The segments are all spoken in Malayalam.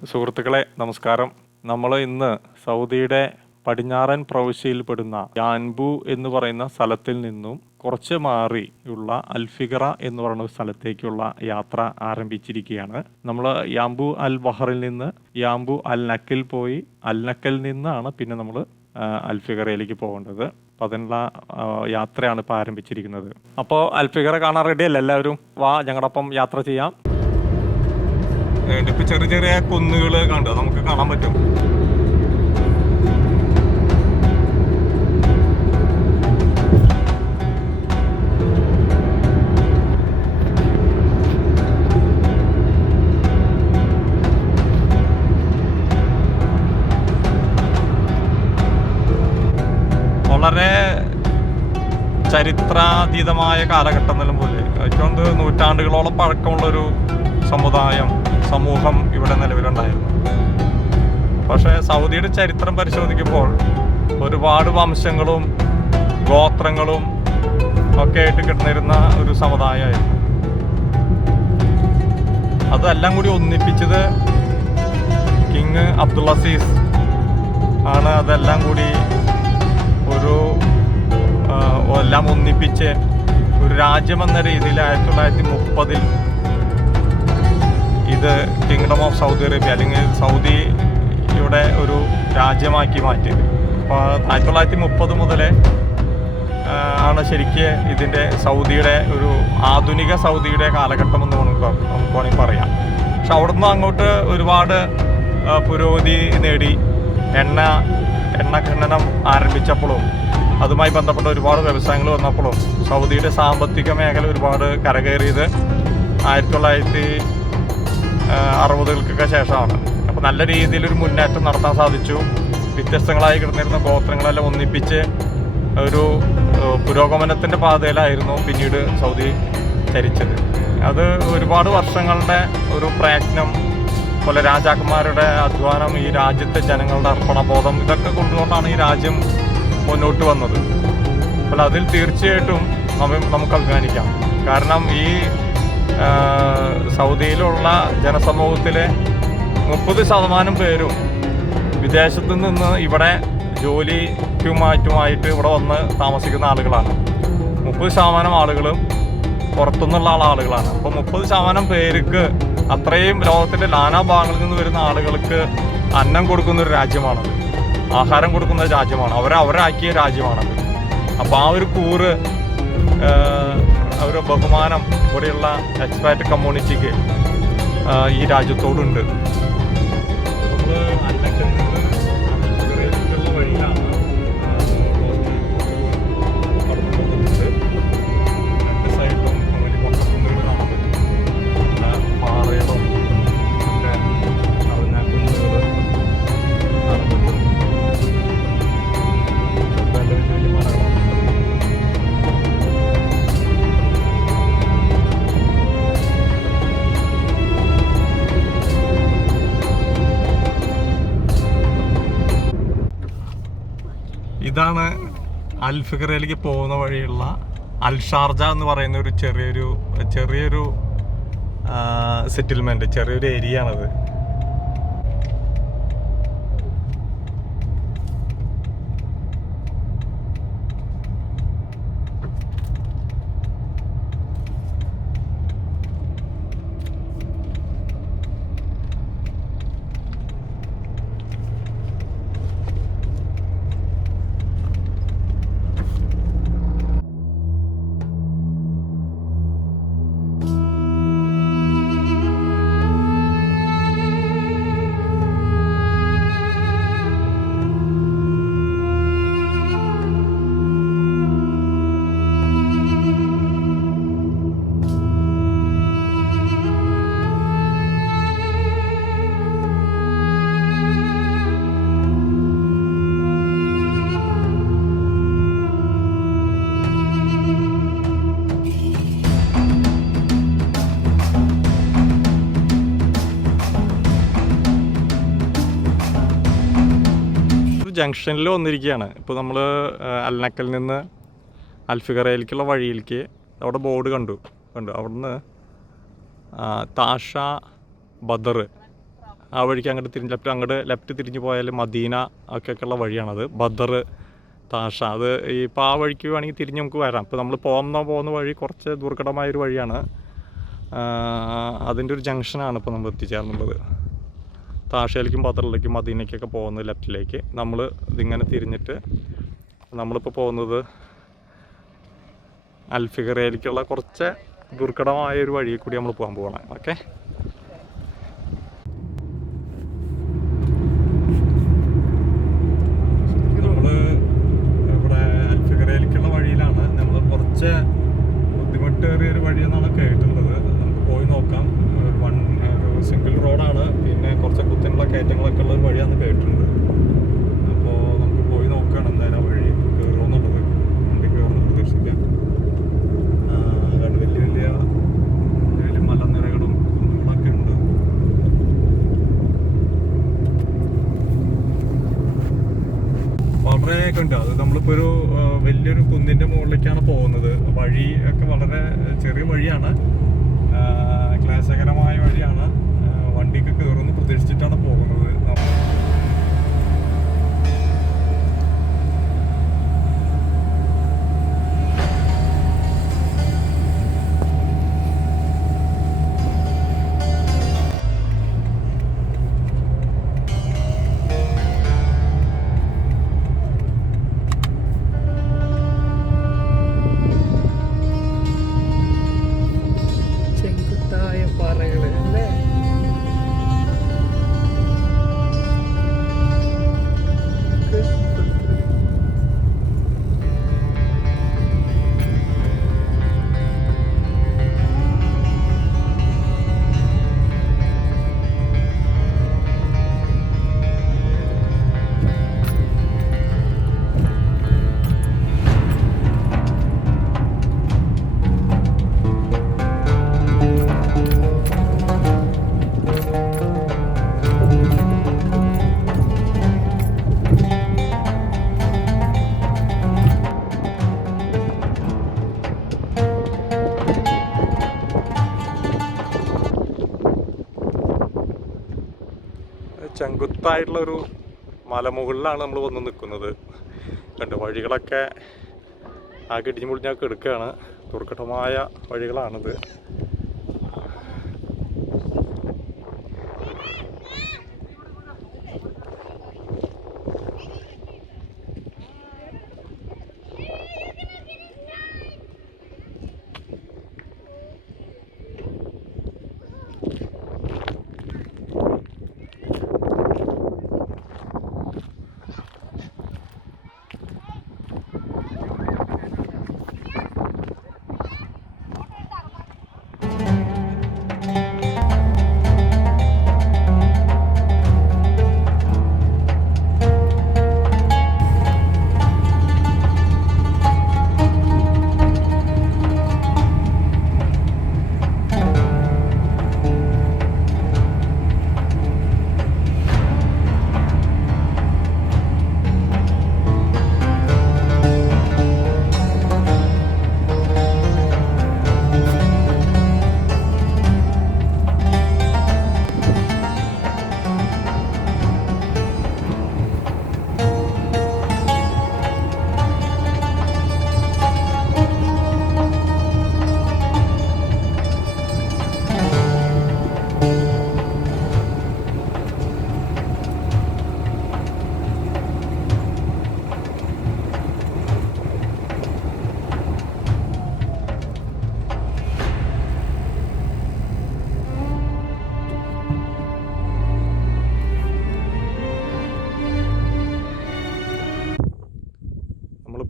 സുഹൃത്തുക്കളെ നമസ്കാരം. നമ്മൾ ഇന്ന് സൗദിയുടെ പടിഞ്ഞാറൻ പ്രവിശ്യയിൽപ്പെടുന്ന യാൻബു എന്ന് പറയുന്ന സ്ഥലത്തിൽ നിന്നും കുറച്ച് മാറിയുള്ള അൽഫിഗറ എന്ന് പറയുന്ന സ്ഥലത്തേക്കുള്ള യാത്ര ആരംഭിച്ചിരിക്കുകയാണ്. നമ്മൾ യാംബു അൽ ബഹറിൽ നിന്ന് യാംബു അൽ നക്കിൽ പോയി അൽ നക്കിൽ നിന്നാണ് പിന്നെ നമ്മൾ അൽഫിഗറയിലേക്ക് പോകേണ്ടത്. അപ്പം അതിനുള്ള യാത്രയാണ് ഇപ്പോൾ ആരംഭിച്ചിരിക്കുന്നത്. അപ്പോൾ അൽഫിഗറ കാണാൻ റെഡിയല്ല എല്ലാവരും? വാ, ഞങ്ങളുടെ ഒപ്പം യാത്ര ചെയ്യാം. ഇപ്പൊ ചെറിയ ചെറിയ കുന്നുകൾ കണ്ട് നമുക്ക് കാണാൻ പറ്റും. വളരെ ചരിത്രാതീതമായ കാലഘട്ടം എന്നെല്ലാം പോലെ അതുകൊണ്ട് നൂറ്റാണ്ടുകളോളം പഴക്കമുള്ളൊരു സമൂഹം ഇവിടെ നിലവിലുണ്ടായിരുന്നു. പക്ഷേ സൗദിയുടെ ചരിത്രം പരിശോധിക്കുമ്പോൾ ഒരുപാട് വംശങ്ങളും ഗോത്രങ്ങളും ഒക്കെ ആയിട്ട് കിടന്നിരുന്ന ഒരു സമുദായമായിരുന്നു. അതെല്ലാം കൂടി ഒന്നിപ്പിച്ചത് കിങ് അബ്ദുൽ അസീസ് ആണ്. അതെല്ലാം കൂടി എല്ലാം ഒന്നിപ്പിച്ച് ഒരു രാജ്യമെന്ന രീതിയിൽ 1930 ഇത് കിങ്ഡം ഓഫ് സൗദി അറേബ്യ അല്ലെങ്കിൽ സൗദിയുടെ ഒരു രാജ്യമാക്കി മാറ്റിയത്. അപ്പോൾ 1930 മുതലേ ആണ് ശരിക്ക് ഇതിൻ്റെ സൗദിയുടെ ഒരു ആധുനിക സൗദിയുടെ കാലഘട്ടം എന്ന് നമുക്ക് വേണമെങ്കിൽ പറയാം. പക്ഷെ അവിടുന്ന് അങ്ങോട്ട് ഒരുപാട് പുരോഗതി നേടി. എണ്ണ ഖനനം ആരംഭിച്ചപ്പോഴും അതുമായി ബന്ധപ്പെട്ട ഒരുപാട് വ്യവസായങ്ങൾ വന്നപ്പോഴും സൗദിയുടെ സാമ്പത്തിക മേഖല ഒരുപാട് കരകയറിയത് 1960-കൾക്കൊക്കെ ശേഷമാണ്. അപ്പോൾ നല്ല രീതിയിലൊരു മുന്നേറ്റം നടത്താൻ സാധിച്ചു. വ്യത്യസ്തങ്ങളായി കിടന്നിരുന്ന ഗോത്രങ്ങളെല്ലാം ഒന്നിപ്പിച്ച് ഒരു പുരോഗമനത്തിൻ്റെ പാതയിലായിരുന്നു പിന്നീട് സൗദി ചരിച്ചത്. അത് ഒരുപാട് വർഷങ്ങളുടെ ഒരു പ്രയത്നം, പല രാജാക്കന്മാരുടെ അധ്വാനം, ഈ രാജ്യത്തെ ജനങ്ങളുടെ അർപ്പണബോധം, ഇതൊക്കെ കൊണ്ടുകൊണ്ടാണ് ഈ രാജ്യം മുന്നോട്ട് വന്നത്. അപ്പോൾ അതിൽ തീർച്ചയായിട്ടും നമുക്ക് അഭിമാനിക്കാം. കാരണം ഈ സൗദിയിലുള്ള ജനസമൂഹത്തിലെ 30% പേരും വിദേശത്തു നിന്ന് ഇവിടെ ജോലിക്കുമായിട്ട് ഇവിടെ വന്ന് താമസിക്കുന്ന ആളുകളാണ്. 30% ആളുകളും പുറത്തുനിന്നുള്ള ആളുകളാണ്. അപ്പോൾ 30% പേർക്ക്, അത്രയും ലോകത്തിൻ്റെ നാനാഭാഗങ്ങളിൽ നിന്ന് വരുന്ന ആളുകൾക്ക് അന്നം കൊടുക്കുന്നൊരു രാജ്യമാണത്, ആഹാരം കൊടുക്കുന്ന രാജ്യമാണ്, അവരാക്കിയ രാജ്യമാണത്. അപ്പോൾ ആ ഒരു കൂറ്, ഒരു ബഹുമാനം ഇവിടെയുള്ള എക്സ്പാറ്റ് കമ്മ്യൂണിറ്റിക്ക് ഈ രാജ്യത്തോടുണ്ട്. നമ്മൾ അന്നക്കിൽ നിന്ന് അൽഫിഗറയിലേക്കുള്ള വഴിയിലാണ് രണ്ട് സൈഡിലും അങ്ങനെ പൊട്ടക്കുന്നുകൾ കാണാൻ പറ്റും. പാറകളും ഒക്കെ നിറഞ്ഞ കുന്നുകൾ കാണാൻ പറ്റും. വലിയ വലിയ മലകളാണ്. ഇതാണ് അൽഫിഗറയിലേക്ക് പോകുന്ന വഴിയുള്ള അൽ ഷാർജ എന്ന് പറയുന്ന ഒരു ചെറിയൊരു സെറ്റിൽമെൻറ്റ്, ചെറിയൊരു ഏരിയ ആണത്. ജംഗ്ഷനിൽ വന്നിരിക്കുകയാണ്. ഇപ്പോൾ നമ്മൾ അൽനക്കൽ നിന്ന് അൽഫിഗറയിലേക്കുള്ള വഴിയിലേക്ക് അവിടെ ബോർഡ് കണ്ടു. അവിടുന്ന് താഷ ബദർ ആ വഴിക്ക് അങ്ങോട്ട് ലെഫ്റ്റ് തിരിഞ്ഞ് പോയാൽ മദീന ഒക്കെയുള്ള വഴിയാണത്. ബദർ, താഷ, അത് ഇപ്പോൾ ആ വഴിക്ക് വേണമെങ്കിൽ തിരിഞ്ഞ് നമുക്ക് വരാം. ഇപ്പോൾ നമ്മൾ പോകുന്ന വഴി കുറച്ച് ദുർഘടമായൊരു വഴിയാണ്. അതിൻ്റെ ഒരു ജംഗ്ഷനാണ് ഇപ്പോൾ നമ്മൾ എത്തിച്ചേർന്നുള്ളത്. താഷയിലേക്കും ബദറിലേക്കും മദീനയ്ക്കൊക്കെ പോകുന്നത് ലെഫ്റ്റിലേക്ക്. നമ്മൾ ഇതിങ്ങനെ തിരിഞ്ഞിട്ട് നമ്മളിപ്പോൾ പോകുന്നത് അൽഫിഗറയിലേക്കുള്ള കുറച്ച് ദുർഘടമായൊരു വഴി കൂടി നമ്മൾ പോകാൻ പോകണം. ഓക്കെ, നമ്മൾ ഇവിടെ അൽഫിഗറയിലേക്കുള്ള വഴിയിലാണ്. നമ്മൾ കുറച്ച് ബുദ്ധിമുട്ടേറിയൊരു വഴിയെന്നാണ് കേട്ടിട്ടുള്ളത്. നമുക്ക് പോയി നോക്കാം. ഒരു സിംഗിൾ റോഡാണ്, പിന്നെ കുറച്ച് കുത്തിനുള്ള കയറ്റങ്ങളൊക്കെ ഉള്ള ഒരു വഴിയാണെന്ന് കേട്ടിട്ടുണ്ട്. അപ്പോൾ നമുക്ക് പോയി നോക്കുകയാണ് എന്തായാലും ആ വഴി കയറുമെന്നുള്ളത്. വണ്ടി കയറുമെന്ന് പ്രതീക്ഷിക്കാം. വലിയ മലനിരകളും കുന്നുകളൊക്കെ ഉണ്ട്. വളരെയൊക്കെ ഉണ്ട്. അത് നമ്മളിപ്പോൾ ഒരു വലിയൊരു കുന്നിൻ്റെ മുകളിലേക്കാണ് പോകുന്നത്. വഴി ഒക്കെ വളരെ ചെറിയ വഴിയാണ്, ക്ലേശകരമായ വഴിയാണ്. വണ്ടിയൊക്കെ കയറുമെന്ന് പ്രതീക്ഷിച്ചിട്ടാണ് പോകുന്നത്. ചെങ്കുത്തായിട്ടുള്ളൊരു മലമുകളിലാണ് നമ്മൾ വന്ന് നിൽക്കുന്നത്. കണ്ട് വഴികളൊക്കെ ആകെ ഇടിഞ്ഞു മുടിഞ്ഞൊക്കെ എടുക്കുകയാണ്. ദുർഘടമായ വഴികളാണിത്.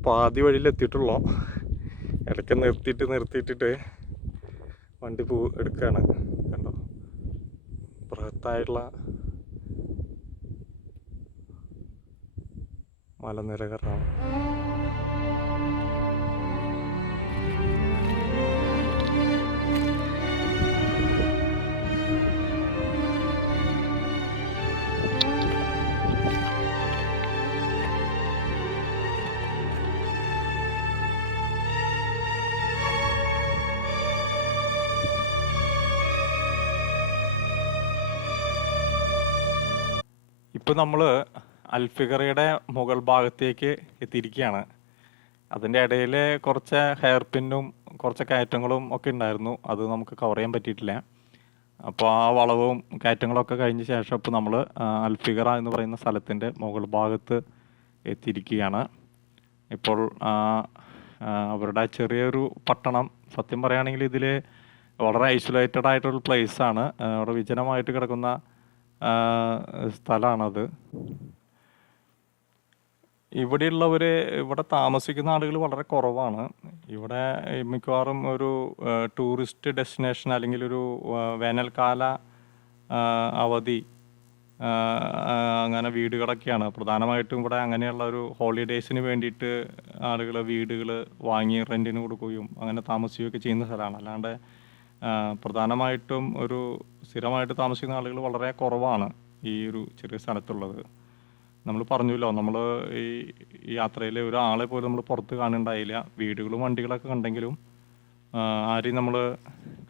പാതി വഴിയിലെത്തിയിട്ടുള്ളൂ. ഇടയ്ക്ക് നിർത്തിയിട്ടിട്ട് വണ്ടി എടുക്കുകയാണ്. കണ്ടോ, ബൃഹത്തായിട്ടുള്ള മലനിരകളാണ്. ഇപ്പോൾ നമ്മൾ അൽഫിഗറയുടെ മുകൾ ഭാഗത്തേക്ക് എത്തിയിരിക്കുകയാണ്. അതിൻ്റെ ഇടയിൽ കുറച്ച് ഹെയർ പിന്നും കുറച്ച് കയറ്റങ്ങളും ഒക്കെ ഉണ്ടായിരുന്നു. അത് നമുക്ക് കവർ ചെയ്യാൻ പറ്റിയിട്ടില്ല. അപ്പോൾ ആ വളവും കയറ്റങ്ങളൊക്കെ കഴിഞ്ഞ ശേഷം ഇപ്പോൾ നമ്മൾ അൽഫിഗറ എന്ന് പറയുന്ന സ്ഥലത്തിൻ്റെ മുകൾ ഭാഗത്ത് എത്തിയിരിക്കുകയാണ്. ഇപ്പോൾ അവരുടെ ചെറിയൊരു പട്ടണം, സത്യം പറയുകയാണെങ്കിൽ ഇതിൽ വളരെ ഐസൊലേറ്റഡ് ആയിട്ടൊരു പ്ലേസാണ്. അവിടെ വിജനമായിട്ട് കിടക്കുന്ന സ്ഥലമാണത്. ഇവിടെ താമസിക്കുന്ന ആളുകൾ വളരെ കുറവാണ്. ഇവിടെ മിക്കവാറും ഒരു ടൂറിസ്റ്റ് ഡെസ്റ്റിനേഷൻ അല്ലെങ്കിൽ ഒരു വേനൽക്കാല അവധി അങ്ങനെ വീടുകളൊക്കെയാണ് പ്രധാനമായിട്ടും. ഇവിടെ അങ്ങനെയുള്ള ഒരു ഹോളിഡേയ്സിന് വേണ്ടിയിട്ട് ആളുകൾ വീടുകൾ വാങ്ങി റെൻറ്റിന് കൊടുക്കുകയും അങ്ങനെ താമസിക്കുകയൊക്കെ ചെയ്യുന്ന സ്ഥലമാണ്. അല്ലാണ്ട് പ്രധാനമായിട്ടും ഒരു സ്ഥിരമായിട്ട് താമസിക്കുന്ന ആളുകൾ വളരെ കുറവാണ് ഈ ഒരു ചെറിയ സ്ഥലത്തുള്ളത്. നമ്മൾ പറഞ്ഞല്ലോ, നമ്മൾ ഈ യാത്രയിൽ ഒരാളെ പോലും നമ്മൾ പുറത്ത് കാണുന്നുണ്ടായില്ല. വീടുകളും വണ്ടികളൊക്കെ കണ്ടെങ്കിലും ആരെയും നമ്മൾ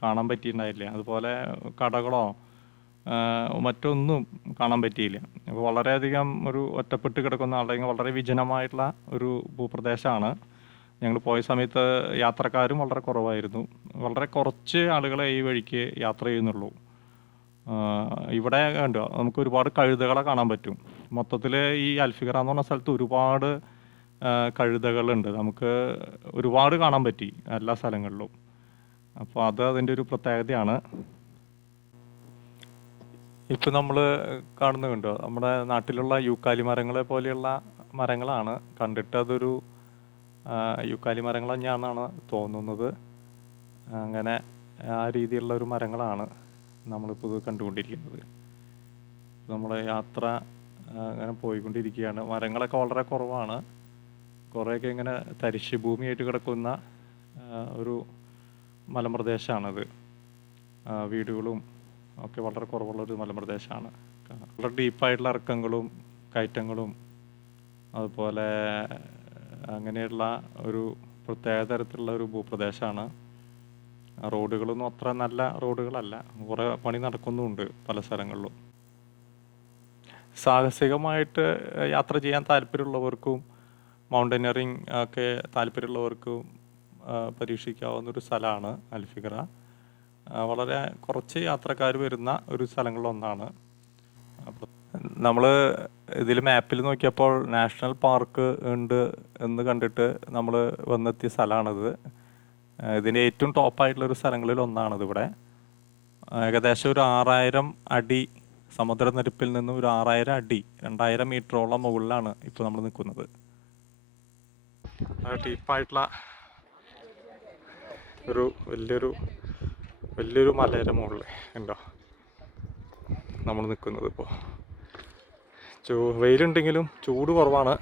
കാണാൻ പറ്റിയിട്ടുണ്ടായില്ല. അതുപോലെ കടകളോ മറ്റൊന്നും കാണാൻ പറ്റിയില്ല. അപ്പോൾ വളരെയധികം ഒരു ഒറ്റപ്പെട്ട് കിടക്കുന്ന അല്ലെങ്കിൽ വളരെ വിജനമായിട്ടുള്ള ഒരു ഭൂപ്രദേശമാണ്. ഞങ്ങൾ പോയ സമയത്ത് യാത്രക്കാരും വളരെ കുറവായിരുന്നു. വളരെ കുറച്ച് ആളുകളെ ഈ വഴിക്ക് യാത്ര ചെയ്യുന്നുള്ളൂ. ഇവിടെ കണ്ടോ, നമുക്ക് ഒരുപാട് കഴുതകളെ കാണാൻ പറ്റും. മൊത്തത്തിൽ ഈ അൽഫിഗറ എന്ന് പറഞ്ഞ സ്ഥലത്ത് ഒരുപാട് കഴുതകളുണ്ട്. നമുക്ക് ഒരുപാട് കാണാൻ പറ്റി എല്ലാ സ്ഥലങ്ങളിലും. അപ്പോൾ അത് അതിൻ്റെ ഒരു പ്രത്യേകതയാണ്. ഇപ്പം നമ്മൾ കാണുന്നത് കണ്ടോ, നമ്മുടെ നാട്ടിലുള്ള യൂക്കാലി മരങ്ങളെ പോലെയുള്ള മരങ്ങളാണ്. കണ്ടിട്ട് അതൊരു യൂക്കാലി മരങ്ങൾ തന്നെയാണെന്നാണ് തോന്നുന്നത്. അങ്ങനെ ആ രീതിയിലുള്ള ഒരു മരങ്ങളാണ് നമ്മളിപ്പോൾ ഇത് കണ്ടുകൊണ്ടിരിക്കുന്നത്. നമ്മുടെ യാത്ര അങ്ങനെ പോയിക്കൊണ്ടിരിക്കുകയാണ്. മരങ്ങളൊക്കെ വളരെ കുറവാണ്. കുറേയൊക്കെ ഇങ്ങനെ തരിശ് ഭൂമിയായിട്ട് കിടക്കുന്ന ഒരു മലമ്പ്രദേശമാണത്. വീടുകളും ഒക്കെ വളരെ കുറവുള്ളൊരു മലമ്പ്രദേശമാണ്. വളരെ ഡീപ്പായിട്ടുള്ള ഇറക്കങ്ങളും കയറ്റങ്ങളും അതുപോലെ അങ്ങനെയുള്ള ഒരു പ്രത്യേക തരത്തിലുള്ള ഒരു ഭൂപ്രദേശമാണ്. റോഡുകളൊന്നും അത്ര നല്ല റോഡുകളല്ല. കുറേ പണി നടക്കുന്നുമുണ്ട് പല സ്ഥലങ്ങളിലും. സാഹസികമായിട്ട് യാത്ര ചെയ്യാൻ താല്പര്യമുള്ളവർക്കും മൗണ്ടനറിങ് ഒക്കെ താല്പര്യമുള്ളവർക്കും പരീക്ഷിക്കാവുന്നൊരു സ്ഥലമാണ് അൽഫിഗറ. വളരെ കുറച്ച് യാത്രക്കാർ വരുന്ന ഒരു സ്ഥലങ്ങളിലൊന്നാണ്. അപ്പോൾ നമ്മൾ ഇതിൽ മാപ്പിൽ നോക്കിയപ്പോൾ നാഷണൽ പാർക്ക് ഉണ്ട് എന്ന് കണ്ടിട്ട് നമ്മൾ വന്നെത്തിയ സ്ഥലമാണിത്. ഇതിൻ്റെ ഏറ്റവും ടോപ്പായിട്ടുള്ളൊരു സ്ഥലങ്ങളിൽ ഒന്നാണിത്. ഇവിടെ ഏകദേശം ഒരു 6000 അടി സമുദ്രനിരപ്പിൽ നിന്ന് ഒരു 6000 അടി 2000 മീറ്ററോളം മുകളിലാണ് ഇപ്പോൾ നമ്മൾ നിൽക്കുന്നത്. ഡീപ്പായിട്ടുള്ള ഒരു വലിയൊരു മലയുടെ മുകളിൽ ഉണ്ടോ നമ്മൾ നിൽക്കുന്നത്. ഇപ്പോൾ വെയിലുണ്ടെങ്കിലും ചൂട് കുറവാണ്.